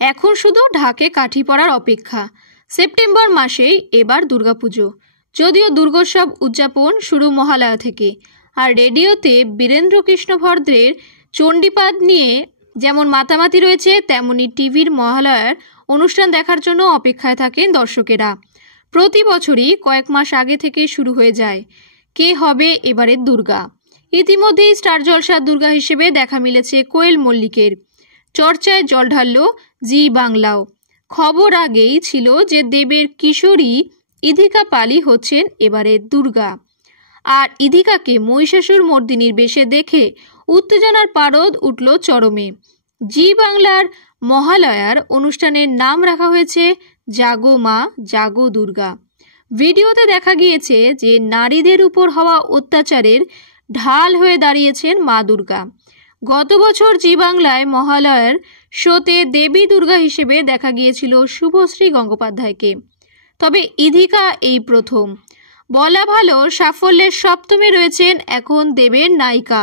এখন শুধু ঢাকে কাঠি পড়ার অপেক্ষা। সেপ্টেম্বর মাসেই এবার দুর্গাপুজো, যদিও দুর্গোৎসব উদযাপন শুরু মহালয়া থেকে। আর রেডিওতে বীরেন্দ্র কৃষ্ণ ভদ্রের চণ্ডীপাঠ নিয়ে যেমন মাতামাতি রয়েছে, তেমনি টিভির মহালয়ার অনুষ্ঠান দেখার জন্য অপেক্ষায় থাকেন দর্শকেরা। প্রতি বছরই কয়েক মাস আগে থেকে শুরু হয়ে যায় কে হবে এবারের দুর্গা। ইতিমধ্যেই স্টার জলসার দুর্গা হিসেবে দেখা মিলেছে কোয়েল মল্লিকের। চর্চায় জল ঢালল জি বাংলাও। খবর আগেই ছিল যে দেবের কিশোরী ইধিকা পালি হচ্ছেন এবারের দুর্গা। আর ইধিকাকে মহিষাসুর মর্দিনীর বেশে দেখে উত্তেজনার পারদ উঠল চরমে। জি বাংলার মহালয়ার অনুষ্ঠানের নাম রাখা হয়েছে জাগো মা জাগো দুর্গা। ভিডিওতে দেখা গিয়েছে যে নারীদের উপর হওয়া অত্যাচারের ঢাল হয়ে দাঁড়িয়েছেন মা দুর্গা। গত বছর জি বাংলায় মহালয়ার শোতে দেবী দুর্গা হিসেবে দেখা গিয়েছিল শুভশ্রী গঙ্গোপাধ্যায়কে। তবে ইধিকা এই প্রথম। বলা ভালো, সাফল্যের সপ্তমে রয়েছেন এখন দেবের নায়িকা।